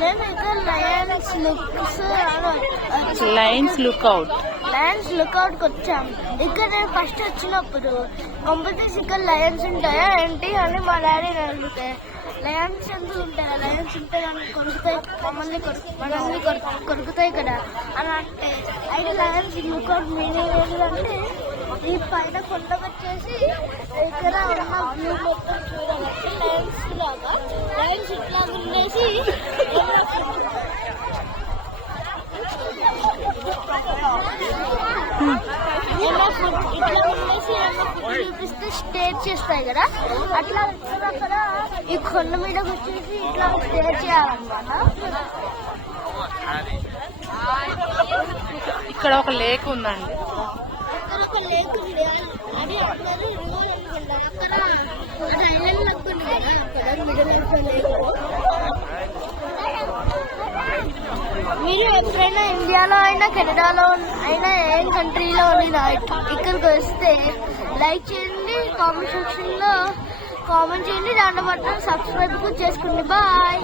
మేము ఇక్కడ Lions lookout వచ్చాము. ఇక్కడ నేను ఫస్ట్ వచ్చినప్పుడు కంపల్సరీ ఇక్కడ లయన్స్ ఉంటాయా ఏంటి అని మా డాడీ అడిగితే లయన్స్ ఎందుకు ఉంటాయా, లయన్స్ ఉంటే కొరుకుతాయి, మనల్ని కొరుకుతాయి కదా అని అంటే అయితే లయన్స్ లుక్అవుట్ మీనింగ్ ఏంటంటే ఈ పైన కొండ వచ్చేసి ఇక్కడ ఉన్న వ్యూ మొత్తం చూడవచ్చు. లయన్స్ లాగా లయన్స్ ఇట్లా ఉండేసి ఇట్లా ఉండేసి చూపిస్తే స్టేజ్ చేస్తాయి కదా, అట్లా అక్కడ ఈ కొండ మీద వచ్చేసి ఇట్లా స్టేజ్ చేయాలన్నమాట. ఇక్కడ ఒక లేక్ ఉందండి. అక్కడ ఒక లేక్ ఉంది, అది అందరూ అక్కడ ఐలాండ్ లెక్క ఉంది కదా, అక్కడ మిడిల్ లేక్. మీరు ఎప్పుడైనా ఇండియాలో అయినా కెనడాలో అయినా ఏం కంట్రీలో ఉండినా ఇక్కడికి వస్తే లైక్ చేయండి, కామెంట్ సెక్షన్ లో కామెంట్ చేయండి, దాంట్లో బట్టి సబ్స్క్రైబ్ చేసుకోండి. బాయ్.